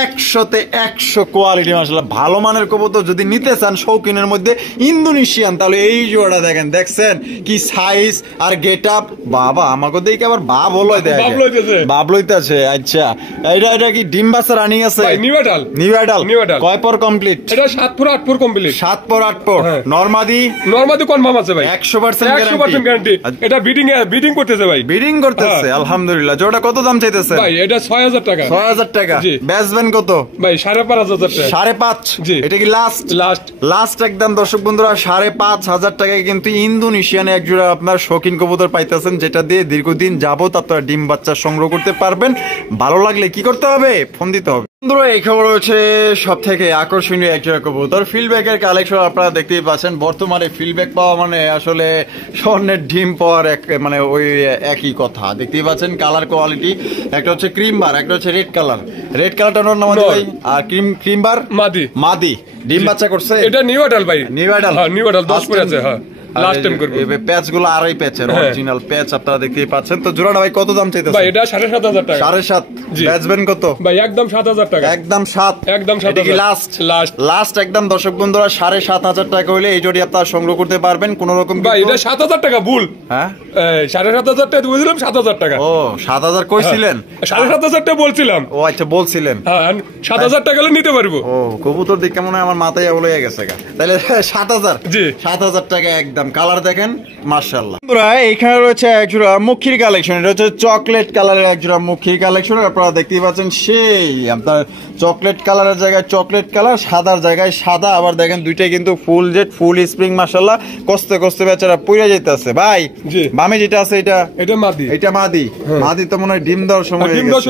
100তে 100 কোয়ালিটি। মাশাআল্লাহ ভালো মানের কবুতর যদি নিতে চান শৌখিনের মধ্যে ইন্দোনেশিয়ান, তাহলে এই জোড়া দেখেন। দেখছেন কি সাইজ আর গেট আপ। বাবা আমাকে দেখে আবার বাপ হলো, বাপ লইতেছে। আচ্ছা এটা কি ডিম বাচ্চা রানিং আছে? নিউডাল কয় পর কমপ্লিট? এটা 7 পর 8 পর কমপ্লিট। 7 পর 8 পর। নরমাদি কনফার্ম আছে ভাই, 100% গ্যারান্টি। এটা বিডিং করতেছে ভাই, বিডিং করতেছে। আলহামদুলিল্লাহ। জোড়া কত দাম চাইতেছে ভাই? এটা 6000 টাকা। 6000 টাকা। বেচবেন কত ভাই? 5500 টাকা। 5.5? এটা কি লাস্ট একদম দর্শক বন্ধুরা 5500 টাকায় কিন্তু ইন্দোনেশিয়ান এক জোড়া আপনার শৌখিন কবুতর পাইতেছেন, যেটা দিয়ে দীর্ঘদিন যাবত আপনারা ডিম বাচ্চা সংগ্রহ করতে পারবেন। ভালো লাগলে কি করতে হবে? ফোন দিতে হবে। বন্ধুরা এই খবর হচ্ছে সব থেকে আকর্ষণীয় এক জোড়া কবুতর। ফিল্ডব্যাকের কালেকশন আপনারা দেখতেই পাচ্ছেন। বর্তমানে ফিল্ডব্যাক পাওয়া মানে আসলে স্বর্ণের ডিম পাওয়ার মানে ওই একই কথা। দেখতেই পাচ্ছেন কালার কোয়ালিটি। একটা হচ্ছে ক্রিম বার, একটা হচ্ছে রেড কালার। রেড কালারটা নর না মাদি ভাই? আর ক্রিম বার মাদি। ডিম বাচ্চা করছে? এটা নিউডাল ভাই। নিউডাল 10 করে আছে। হ্যাঁ লাস্ট টাইম করব। এই প্যাচ গুলো আড়াই প্যাচের অরিজিনাল প্যাচ আপনারা দেখতেই পাচ্ছেন। তো জোড়াটা ভাই কত দাম চাইতেছেন? ভাই এটা 7500 টাকা। 7.5? বেচবেন কত ভাই? একদম 7000 টাকা। একদম 7? একদম 7। এটা কি লাস্ট একদম দর্শক বন্ধুরা 7500 টাকা হইলে এই জোড়ি আপনারা সংগ্রহ করতে পারবেন। কোন রকম ভাই এটা 7000 টাকা ভুল। হ্যাঁ 7500 টাকা বুঝলাম, 7000 টাকা। ও 7000 কইছিলেন? 7500 টাকা বলছিলাম। ও আচ্ছা বলছিলেন। হ্যাঁ 7000 টাকা হলে নিতে পারবো। ও কবুতর দেখে মনে হয় আমার মাথায় বলে গেছে। তাহলে 7000? জি 7000 টাকা একদম। কালার দেখেন মাশাআল্লাহ। বন্ধুরা এইখানে রয়েছে এক জোড়া মুখির কালেকশন। এটা হচ্ছে চকলেট কালারের এক জোড়া মুখির কালেকশন। আপনারা দেখতেই পাচ্ছেন সেই আপনার চকলেট কালারের জায়গায় চকলেট কালার, সাদার জায়গায় সাদা। আবার দেখেন দুইটাই কিন্তু ফুল জেড, ফুল স্প্রিং। মাশাআল্লাহ কস্তে কস্তে বেচারা পুড়ে যাইতেছে। ভাই বামে যেটা আছে এটা মাদি। এটা মাদি। মাদি তো মনে হয় ডিম দেওয়ার সময়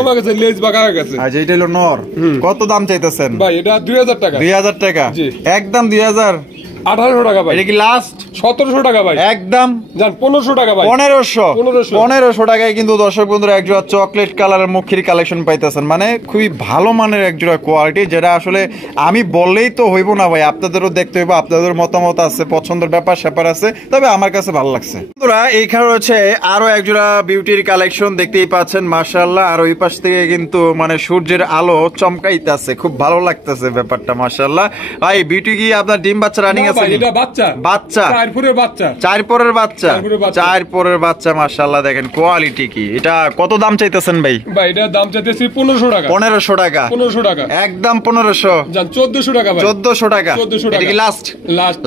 হয়ে গেছে, লেজ বাঁকা হয়ে গেছে। আচ্ছা এটা হলো নর। কত দাম চাইতেছেন? ভাই এটা 2000 টাকা। 2000 টাকা একদম। 2000? 1800 টাকা ভাই। এটা কি লাস্ট? 1700 টাকা ভাই। একদম জান 1500 টাকা ভাই। 1500 টাকায় কিন্তু দর্শক বন্ধুরা এক জোড়া চকলেট কালারের মুখির কালেকশন পাইতেছেন। মানে খুবই ভালো মানের এক জোড়া কোয়ালিটি, যেটা আসলে আমি বললেই তো হইব না ভাই, আপনাদেরও দেখতে হইব। আপনাদের মতামত আছে, পছন্দের ব্যাপার স্যাপার আছে, তবে আমার কাছে ভালো লাগছে। বন্ধুরা এইখানে রয়েছে আরো এক জোড়া বিউটির কালেকশন। দেখতেই পাচ্ছেন মাশাআল্লাহ। আর ওই পাশ থেকে কিন্তু মানে সূর্যের আলো চমকাইতেছে, খুব ভালো লাগতেছে ব্যাপারটা মাশাআল্লাহ। ভাই বিউটি কি আপনার ডিম বাচ্চা রানিং? এটা বাচ্চা 4 পরের বাচ্চা। 4 পরের বাচ্চা মাশাআল্লাহ। দেখেন কোয়ালিটি কি। এটা কত দাম চাইতেছেন ভাই? ভাই এটা দাম চাইতেছি 1500 টাকা। 1500 টাকা? 1500 টাকা একদম। 1500 জান 1400 টাকা ভাই। 1400 টাকা। এটা কি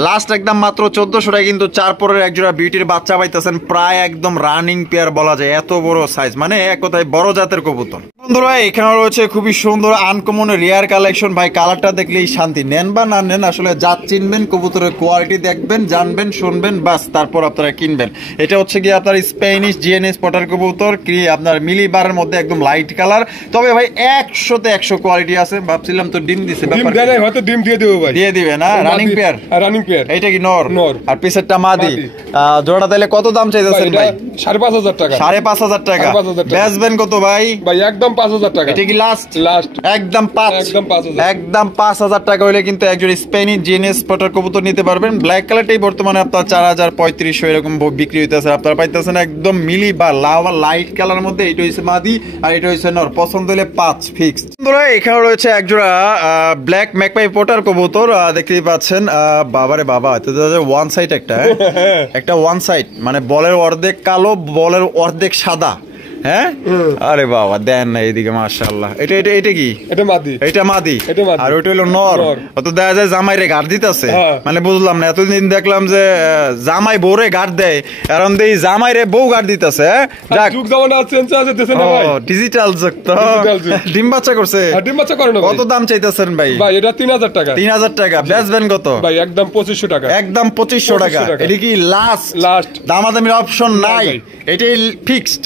লাস্ট একদম মাত্র 1400 টাকা কিন্তু 4 পরের এক জোড়া বিউটির বাচ্চা পাইতেছেন। প্রায় একদম রানিং পেয়ার বলা যায়, এত বড় সাইজ, মানে এক কথায় বড় জাতের কবুতর। বন্ধুরা এখানে রয়েছে খুবই সুন্দর আনকমন রিয়ার কালেকশন। ভাই কালারটা দেখলেই শান্তি। নেন বা না নেন আসলে জাত চিনবেন, কবুতরের কোয়ালিটি দেখবেন, জানবেন, শুনবেন, বাস তারপর আপনারা কিনবেন। এটা হচ্ছে কি আপনার স্পেনিশ জিএনএস পটার কবুতর, কি আপনার মিলিবারের মধ্যে একদম লাইট কালার। তবে ভাই 100তে 100 কোয়ালিটি আছে। ভাবছিলাম তো ডিম দিছে, হয়তো ডিম দিয়ে দেবো ভাই। দিয়ে দিবে না? Running pair? এটা কি নর? আর পিছেরটা মাদি। জোড়া তাহলে কত দাম চাইতেছেন ভাই? 5500 টাকা। 5500 টাকা। বেচবেন কত ভাই? ভাই একদম 5000 টাকা। এটা কি লাস্ট? একদম 5? একদম 5000 টাকা হইলে কিন্তু একজন স্পেনিশ জিএনএস পটার কবুতর নিতে পারবেন। ব্ল্যাক কালারটাই বর্তমানে আপনার 4000-3500 এরকম বিক্রি হইতেছে। আপনারা পাইতেছেন একদম মিলি বা লাইট কালার মধ্যে। এটা হচ্ছে মাদি আর এটা হচ্ছে নর। পছন্দ হলে 5 ফিক্স। বন্ধুরা এখানে রয়েছে একজোড়া ব্ল্যাক ম্যাকপাই পোটার কবুতর, দেখতেই পাচ্ছেন। বাবারে বাবা, ওয়ান সাইড একটা ওয়ান সাইড, মানে বলের অর্ধেক কালো, বলের অর্ধেক সাদা। হ্যাঁ, আরে বাবা দেন না এইদিকে, মাশাআল্লাহ। এটা এটা এটা কি? এটা মাদি। এটা মাদি আর ওইটা হলো নর। তো দেখা যায় জামাই রে গাড় দিতেছে, মানে বুঝলাম না। এতদিন দেখলাম যে জামাই বউরে গাড় দেয়, এখন দেই জামাই রে বউ গাড় দিতেছে। যাক, যুগ জামানা চেঞ্জ আছে দেশে না ভাই, ডিজিটাল যুগ তো। ডিম বাচ্চা করছে? ডিম বাচ্চা করে না। কত দাম চাইতেছেন ভাই? ভাই এটা 3000 টাকা। 3000 টাকা। বেচবেন কত? ভাই একদম 2500 টাকা। একদম 2500 টাকা। এটা কি লাস্ট? দামাদামির অপশন নাই, এটাই ফিক্সড।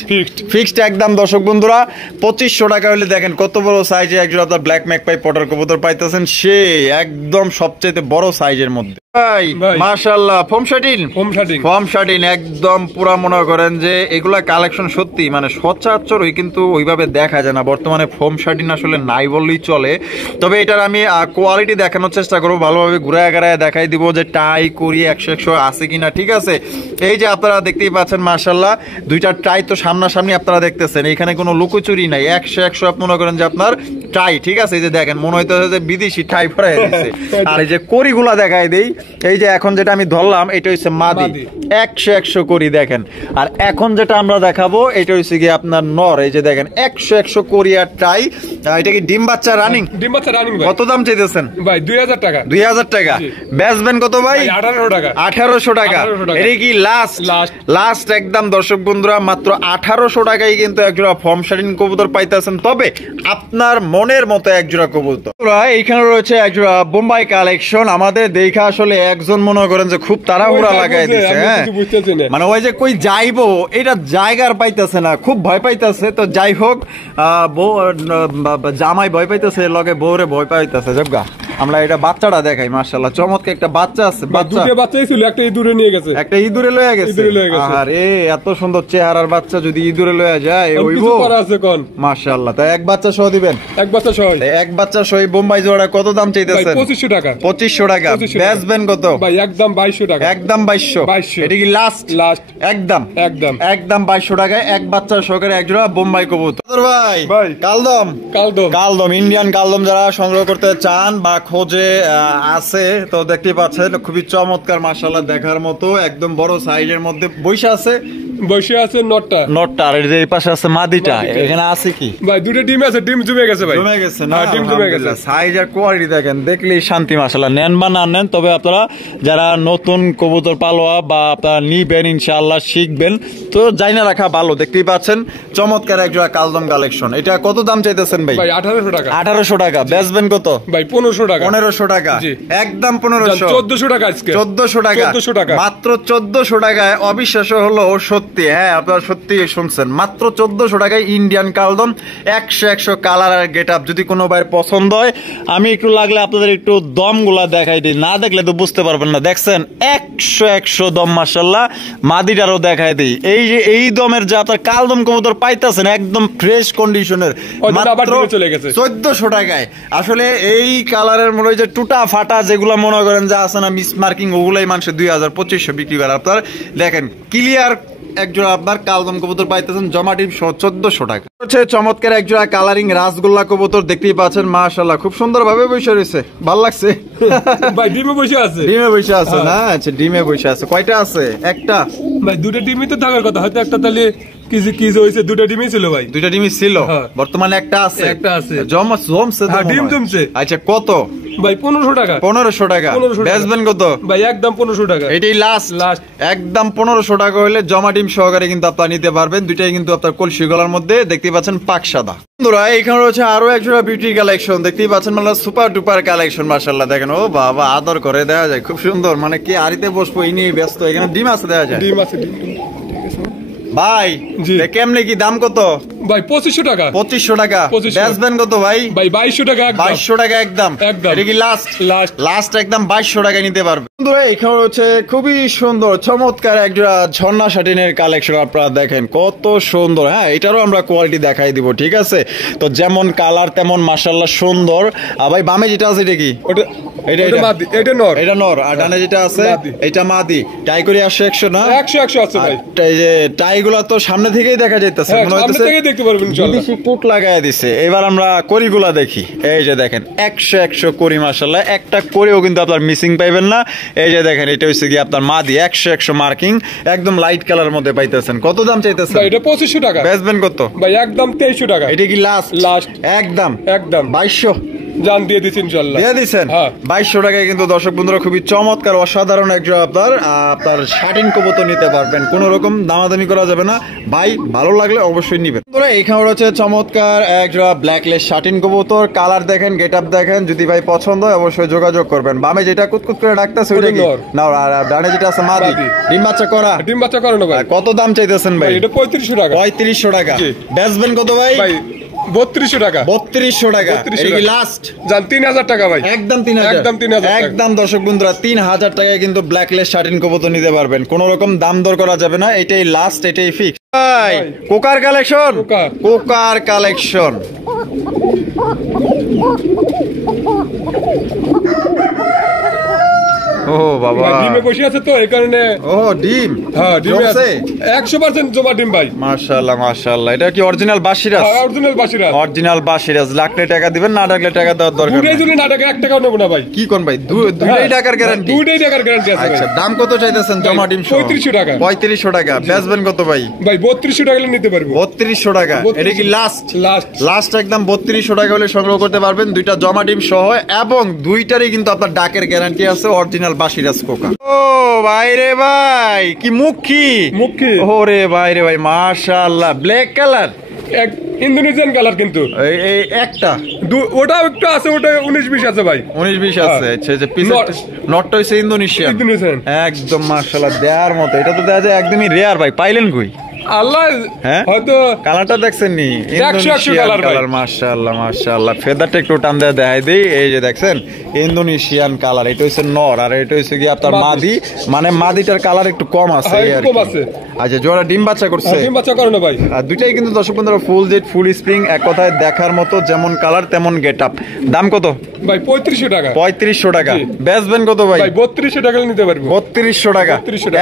ফিক্সড একদম। দর্শক বন্ধুরা 2500 টাকা হলে দেখেন কত বড় সাইজে একজন আপনার ব্ল্যাক ম্যাকপাই পটার কবুতর পাইতেছেন, সে একদম সবচেয়ে বড় সাইজের মধ্যে। মাশাআল্লাহ, ফোম শার্টিন একদম পুরা মনে করেন যে এগুলা কালেকশন সত্যি মানে সচরাচর কিন্তু ওইভাবে দেখা যায় না বর্তমানে। ফোম শার্টিন আসলে নাই বললেই চলে। তবে এটার আমি কোয়ালিটি দেখানোর চেষ্টা করবো, ভালোভাবে ঘুরায় গাড়ায় দেখাই দিব যে টাই করি 100 আছে কিনা। ঠিক আছে, এই যে আপনারা দেখতেই পাচ্ছেন মাশাআল্লাহ, দুইটা টাই তো সামনাসামনি আপনারা দেখতেছেন, এখানে কোনো লুকোচুরি নাই। 100 মনে করেন যে আপনার টাই। ঠিক আছে, এই যে দেখেন মনে হইতেছে যে বিদেশি টাই পরাই দিচ্ছে। আর এই যে করিগুলা দেখাই দেই, এই যে এখন যেটা আমি ধরলাম এটা হচ্ছে মাদি, 100 করি দেখেন। আর এখন যেটা আমরা দেখাবো এটা হচ্ছে কি আপনার নর। এই যে দেখেন 100 কোরিয়ার টাই। এটা কি ডিম বাচ্চা রানিং? ডিম বাচ্চা রানিং। কত দাম চাইতেছেন ভাই? 2000 টাকা। 2000 টাকা। বেচবেন কত ভাই? 1800 টাকা। 1800 টাকা। এটা কি লাস্ট একদম। দর্শক বন্ধুরা মাত্র 1800 টাকায় কিন্তু একজোড়া ফর্ম শার্টিন কবুতর পাইতেছেন, তবে আপনার মনের মতো একজোড়া কবুতর। এইখানে রয়েছে একজোড়া বোম্বাই কালেকশন। আমাদের দেখা আসলে একজন মনে করেন যে খুব তাড়াহুড়া লাগাই দিচ্ছে, হ্যাঁ, মানে ওই যে কই যাইবো এটা জায়গার পাইতেছে না, খুব ভয় পাইতেছে। তো যাই হোক, জামাই ভয় পাইতেছে, লগে বউরে ভয় পাইতেছে। জগা আমরা এটা বাচ্চাটা দেখাই, মাশাআল্লাহ চমৎকার একটা বাচ্চা আছে। বাচ্চাই ছিল, একটা ইঁদুরে নিয়ে গেছে। একটা ইঁদুরে লয়ে গেছে। আরে এত সুন্দর চেহারার বাচ্চা যদি ইঁদুরে লয়ে যায় ওইবো আছে কোন? মাশাআল্লাহ। তাই এক বাচ্চা সহ দিবেন? এক বাচ্চা সহ। এক বাচ্চা সহ বোম্বাই জোড়া কত দাম চাইতেছেন? 2500 টাকা। 2500 টাকা। বেচবেন কত ভাই? একদম 2200 টাকা। একদম 2200। এটা কি লাস্ট? একদম 2200 টাকায় এক বাচ্চা সহকারে এক জোড়া বোম্বাই কবুতর। ভাই কালদম ইন্ডিয়ান কালদম যারা সংগ্রহ করতে চান বা খোঁজে আছে, তো দেখতে পাচ্ছেন খুবই চমৎকার মাশাআল্লাহ, দেখার মতো একদম বড় সাইজের মধ্যে বসে আছে নটটা। আর এই পাশে আছে মাদিটা। এখানে আছে কি ভাই? দুটো ডিম আছে। ডিম জমে গেছে ভাই, জমে গেছে না? ডিম জমে গেছে। সাইজ আর কোয়ালিটি দেখেন, দেখলেই শান্তি মাশাআল্লাহ। নেন বা না নেন, তবে আপনারা যারা নতুন কবুতর পালোয়া বা আপনারা নিবেন ইনশাআল্লাহ শিখবেন, তো যাই না রাখা ভালো। দেখতেই পাচ্ছেন চমৎকার একজোড়া কালদম কালেকশন। এটা কত দাম চাইতেছেন ভাই? 1800 টাকা। 1800 টাকা। বেচবেন কত ভাই? 1500 টাকা। 1500 টাকা। একদম 1500। 1400 টাকা আজকে। 1400 টাকা। মাত্র 1400 টাকায়। অবিশ্বাস্য হলো সত্যি, হ্যাঁ আপনারা সত্যি শুনছেন, মাত্র 1400 টাকায় ইন্ডিয়ান কালদম 100 কালার আর গেট আপ। যদি কোনো ভাইয়ের পছন্দ হয়, আমি একটু লাগলে আপনাদের একটু দম গুলা দেখাই দিই, না দেখলে তো বুঝতে পারবেন না। দেখছেন 100 দম মাশাআল্লাহ। মাদিটারও দেখাই দিই। এই যে এই দমের যে আপনার কালদম কবুতর পাইতেছেন একদম ফ্রেশ কন্ডিশনের, মাত্র 1400 টাকায়। আসলে এই কালারের মনে হয় যে টুটা ফাটা যেগুলো মনে করেন যে আছে না মিস মার্কিং, ওগুলাই মানুষের 2000-2500 বিক্রি করে। আপনার দেখেন ক্লিয়ার একজোড়া আপনার কালদম কবুতর পাইতেছেন জমা ডিম 1400 টাকা। হচ্ছে চমৎকার একজোড়া কালারিং রাসগোল্লা কবুতর দেখতেই পাচ্ছেন মাশাআল্লাহ, খুব সুন্দর ভাবে বসে রয়েছে, ভালো লাগছে ভাই। ডিমে বসে আছে। ডিমে বসে আছে না? আচ্ছা ডিমে বসে আছে। কয়টা আছে? একটা ভাই। দুটো ডিমই তো থাকার কথা, হয়তো একটা তাহলে কি হইছে। দুটো ডিমই ছিল ভাই। দুইটা ডিমই ছিল, বর্তমানে একটা আছে। জমছে। ডিম জমছে। আচ্ছা কত ভাই? 1500 টাকা। 1500 টাকা। বেচবেন কত ভাই? একদম 1500 টাকা। এটাই লাস্ট। একদম 1500 টাকা হলে জমা ডিম সহকারে কিন্তু আপনারা নিতে পারবেন। দুইটাই কিন্তু আপনার কলসি গলার মধ্যে, দেখতেই পাচ্ছেন পাক সাদা। বন্ধুরা এখানে রয়েছে আরো একজোড়া বিউটি কালেকশন, দেখতেই পাচ্ছেন মানে সুপার ডুপার কালেকশন মাশাআল্লাহ। দেখেন ও বাবা, আদর করে দেওয়া যায়, খুব সুন্দর। মানে কি আরিতে বসবো এই নিয়ে ব্যস্ত। এখানে ডিম আছে, দেওয়া যায়। ডিম আছে। ভাই কেমনে কি দাম কত? ভাই 2500 টাকা। 2500 টাকা। বেচবেন কত ভাই? ভাই 2200 টাকা। 2200 টাকা একদম। এটা কি লাস্ট একদম 2200 টাকা নিতে পারবে। বন্ধুরা এখানে হচ্ছে খুবই সুন্দর চমৎকার একটা ঝর্ণা শাটিনের কালেকশন আপনারা দেখেন কত সুন্দর। হ্যাঁ, এটারও আমরা কোয়ালিটি দেখাই দিব, ঠিক আছে? তো যেমন কালার তেমন মাশাআল্লাহ সুন্দর। ভাই বামে যেটা আছে এটা কি? এটা নর। এটা নর। আর ডানে যেটা আছে এটা মাদি। টাই করে 100 না? 100 আছে ভাই। এই যে টাইগুলো তো সামনে থেকেই দেখা যাইতেছে, মনে হইতেছে সামনে থেকে দেখতে পারবেন ইনশাআল্লাহ। বিদেশি পুট লাগায় দিছে। এবার আমরা করিগুলা দেখি। এই যে দেখেন 100 করি মাশাআল্লাহ। একটা করিও কিন্তু আপনার মিসিং পাইবেন না। এই যে দেখেন এটা হইছে কি আপনার মাদি 100 মার্কিং একদম লাইট কালারের মধ্যে পাইতেছেন। কত দাম চাইতেছেন? ভাই এটা 2500 টাকা। বেচবেন কত? ভাই একদম 2300 টাকা। এটা কি লাস্ট? একদম 2200 জান দিয়ে দিচ্ছি ইনশাআল্লাহ। দিয়ে দিচ্ছেন 2200 টাকায় কিন্তু দর্শক বন্ধুরা খুবই চমৎকার অসাধারণ একজন আপনার শাটিন কবুতর নিতে পারবেন। কোন রকম দামাদামি করা যাবে না ভাই, ভালো লাগলে অবশ্যই নিবেন। বন্ধুরা এখানে রয়েছে চমৎকার একজন ব্ল্যাকলেস শাটিন কবুতর। কালার দেখেন, গেটআপ দেখেন, যদি ভাই পছন্দ হয় অবশ্যই যোগাযোগ করবেন। বামে যেটা কুতকুত করে ডাকতেছে ওইটা কি না? আর ডানে যেটা আছে মাদি। ডিম বাচ্চা করা? ডিম বাচ্চা করানো ভাই। কত দাম চাইতেছেন ভাই? এটা 3500 টাকা। 3500 টাকা। বেচবেন কত ভাই? 3200 টাকা। 3200 টাকা। এটা কি লাস্ট? জান 3000 টাকা ভাই। একদম 3000। একদম দর্শক বন্ধুরা 3000 টাকায় কিন্তু ব্ল্যাকলেস শাটিন কবুতর নিতে পারবেন। কোন রকম দাম দর করা যাবে না। এটাই লাস্ট, এটাই ফিক্স। ভাই কোকার কালেকশন। কোকার কালেকশন ও বাবা, ডিমে বসে আছে তো এই কারণে। ও ডিম? হ্যাঁ ডিম আছে 100% জমা ডিম ভাই। মাশাআল্লাহ মাশাআল্লাহ। এটা কি অরিজিনাল বাসিরাজ? হ্যাঁ অরিজিনাল বাসিরাজ। অরিজিনাল বাসিরাজ। লাগলে টাকা দিবেন, না লাগলে টাকা দেওয়ার দরকার নেই। দুটোই যদি না টাকা 1 টাকাও নেব না ভাই। কি কোন ভাই? দুটোই টাকার গ্যারান্টি? দুটোই টাকার গ্যারান্টি আছে। আচ্ছা দাম কত চাইতেছেন জমা ডিম সহ? 3500 টাকা। 3500 টাকা। বেচবেন কত ভাই? ভাই 3200 টাকা নিতে পারবো। 3200 টাকা। এটা কি লাস্ট একদম 3200 টাকা হলে সংগ্রহ করতে পারবেন দুইটা জমা ডিম সহ, এবং দুইটারই কিন্তু আপনার ডাকের গ্যারান্টি আছে। Original বাসিরাজ Coca. ও ভাই রে ভাই, কি মুখী ওরে ভাই রে ভাই মাশাআল্লাহ। ব্ল্যাক কালার, ইন্দোনেশিয়ান কালার কিন্তু এই একটা ওটাও একটু আছে, ওটা 19-20 আছে ভাই। 19-20 আছে। আচ্ছা যে পিস নটটা হইছে ইন্দোনেশিয়ান একদম মাশাআল্লাহ দেয়ার মতো। এটা তো দেখা যায় একদমই রেয়ার ভাই। পাইলেন কই? আল্লাহ হয়তো কালারটা দেখছেন নি? কালার মাশাআল্লাহ মাশাআল্লাহ। ফেদারটা একটু টান দেয়া দেখাই দেই। এই যে দেখছেন ইন্দোনেশিয়ান কালার। এটা হচ্ছে নর আর এটা হচ্ছে কি আপনার মাদি। মানে মাদিটার কালার একটু কম আছে। আচ্ছা জোড়া ডিম বাচ্চা করছে? ডিম বাচ্চা করানো ভাই। আর দুইটাই কিন্তু দর্শক বন্ধুরা ফুল জেড ফুল স্প্রিং, এক কথায় দেখার মতো। যেমন কালার তেমন গেটআপ। দাম কত ভাই? 3500 টাকা। 3500 টাকা। বেচবেন কত ভাই? 3200 টাকা নিতে পারবো। 3200 টাকা।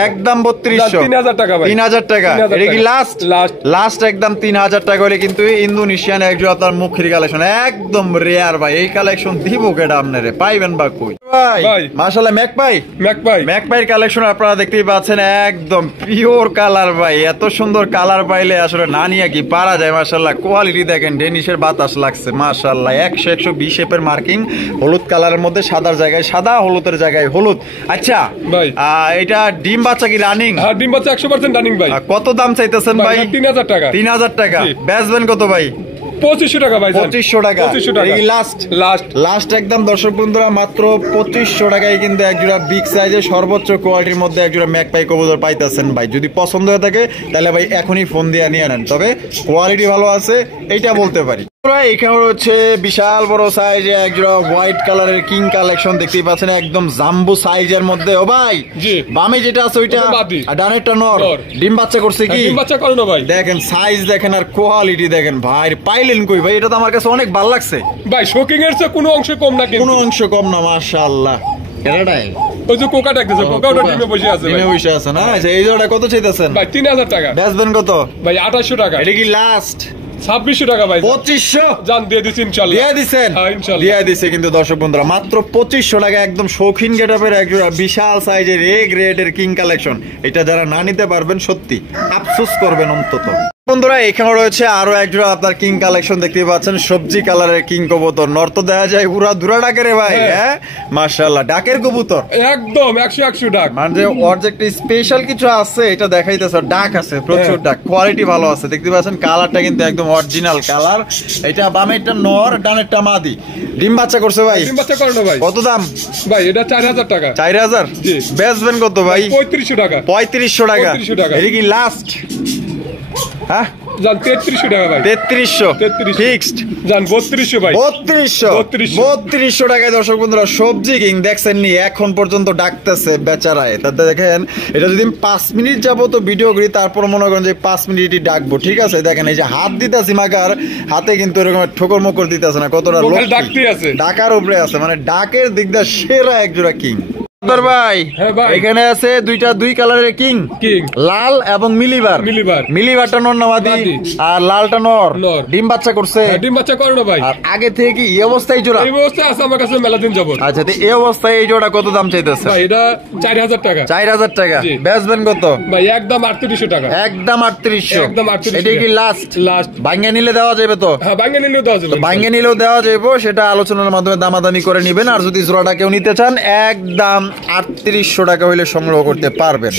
একদম 3200। 3000 টাকা ভাই। 3000 টাকা। এটা কি লাস্ট একদম 3000 টাকা হলে কিন্তু ইন্দোনেশিয়ান একজন আপনার মুখের কালেকশন একদম রেয়ার ভাই। এই কালেকশন দিব কেডা আপনারে? পাইবেন বা কই ভাই? মাশাআল্লাহ ম্যাকপাই কালেকশন আপনারা দেখতেই পাচ্ছেন একদম পিওর কালার ভাই। এত সুন্দর কালার পাইলে আসলে না নিয়ে কি পারা যায়। মাশাআল্লাহ কোয়ালিটি দেখেন, ডেনিশের বাতাস লাগছে মাশাআল্লাহ। 100-120 শেপের মার্কিং, হলুদ কালারের মধ্যে সাদার জায়গায় সাদা, হলুদের জায়গায় হলুদ। আচ্ছা ভাই এটা ডিম বাচ্চা কি রানিং? হ্যাঁ ডিম বাচ্চা 100% রানিং ভাই। কত দাম চাইতেছেন ভাই? 3000 টাকা। 3000 টাকা। বেচবেন কত ভাই? 2500 টাকা ভাই। 2500 টাকা। এই লাস্ট একদম দর্শক বন্ধুরা মাত্র 2500 টাকায় কিন্তু একজোড়া বিগ সাইজের সর্বোচ্চ কোয়ালিটির মধ্যে একজোড়া ম্যাকপাই কবুতর পাইতেছেন ভাই। যদি পছন্দ হয়ে থাকে তাহলে ভাই এখনই ফোন দিয়ে নিয়ে নেন, তবে কোয়ালিটি ভালো আছে এইটা বলতে পারি। এখানে হচ্ছে বিশাল বড় সাইজে একজোড়া হোয়াইট কালারের কিং কালেকশন দেখতেই পাচ্ছেন একদম জাম্বু সাইজের মধ্যে। ও ভাই বামে যেটা আছে ওইটা ডানেরটা নর। ডিম বাচ্চা করছে কি? ডিম বাচ্চা করানো ভাই। দেখেন সাইজ দেখেন আর কোয়ালিটি দেখেন ভাই। পাইলেন কই ভাই? এটা তো আমার কাছে অনেক ভালো লাগছে ভাই। শোকিং এর চেয়ে কোনো অংশ কম না, কোনো অংশ কম না মাশাআল্লাহ। এটাই ওই যে কোকা ডাকতেছে, কোকাটা ডিমে বসে আছে ভাই। ডিমে বসে আছে না? আচ্ছা এই জোড়া কত চাইতেছেন ভাই? 3000 টাকা। বেচবেন কত ভাই? 2800 টাকা। এটা কি লাস্ট? 2600 টাকা ভাই। 2500 জান দিয়ে দিচ্ছি ইনশাআল্লাহ। দিয়ে দিবেন? হ্যাঁ ইনশাআল্লাহ দিয়ে দিছে কিন্তু দর্শক বন্ধুরা মাত্র 2500 টাকা। একদম শৌখিন গেটআপের একজোড়া বিশাল সাইজের এ গ্রেডের কিং কালেকশন। এটা যারা না নিতে পারবেন সত্যি আফসোস করবেন অন্তত। বন্ধুরা এখানে রয়েছে আরো একজোড়া আপনার কিং কালেকশন দেখতে পাচ্ছেন, সবজি কালারের কিং কবুতর। নর তো দেখা যায় উড়া দুরা ডাকে রে ভাই। হ্যাঁ মাশাআল্লাহ ডাকের কবুতর একদম 100 ডাক। মানে ওর যে একটা স্পেশাল কিছু আছে এটা দেখাইতেছে। ডাক আছে প্রচুর ডাক, কোয়ালিটি ভালো আছে দেখতে পাচ্ছেন। কালারটা কিন্তু একদম অরিজিনাল কালার। এটা বামেরটা নর, ডানেরটা মাদি। ডিম বাচ্চা করছে ভাই? ডিম বাচ্চা করানো ভাই। কত দাম ভাই? এটা 4000 টাকা। 4000? জি। বেচবেন কত ভাই? 3500 টাকা। 3500 টাকা। এটা কি লাস্ট? হ্যাঁ জান 3300 টাকা ভাই 3300 ফিক্সড জান 3200 ভাই 3200 টাকায় দর্শক বন্ধুরা সবজি কিং দেখছেন নি এখন পর্যন্ত ডাকতেছে বেচারায়। তাতে দেখেন এটা যদি 5 মিনিট যাবো তো ভিডিও করি তারপর মনে করেন যে 5 মিনিটই ডাকবো, ঠিক আছে? দেখেন এই যে হাত দিতেছি মাকার হাতে কিন্তু এরকম ঠোকর মকর দিতেছে না, কতটা লোক ডাকতে আছে, ডাকার উপরে আছে, মানে ডাকের দিক দিয়ে সেরা একজোড়া কিং। ভাই এখানে আছে দুই কালারের কিং, লাল এবং মিলিবারটা নর নামাদি আর লালটা নর। ডিম বাচ্চা করছে? ডিম বাচ্চা করে না ভাই। আর আগে থেকে কি এই অবস্থায় জোড়া? এই অবস্থায় আছে আমার কাছে মেলা দিন যাবত। আচ্ছা তো এই অবস্থায় এই জোড়া কত দাম চাইতেছে ভাই? এটা 4000 টাকা। 4000 টাকা বেচবেন কত ভাই? একদম 3800 টাকা। একদম 3800। একদম 3800। এটা কি লাস্ট ভাঙ্গে নিলে দেওয়া যাবে তো? হ্যাঁ ভাঙ্গে নিলেও দেওয়া যাবে। ভাঙ্গে নিলেও দেওয়া যাবে, সেটা আলোচনার মাধ্যমে দামাদামি করে নিবেন। আর যদি জোড়াটা কেউ নিতে চান একদম 3800 টাকা হইলে সংগ্রহ করতে পারবেন।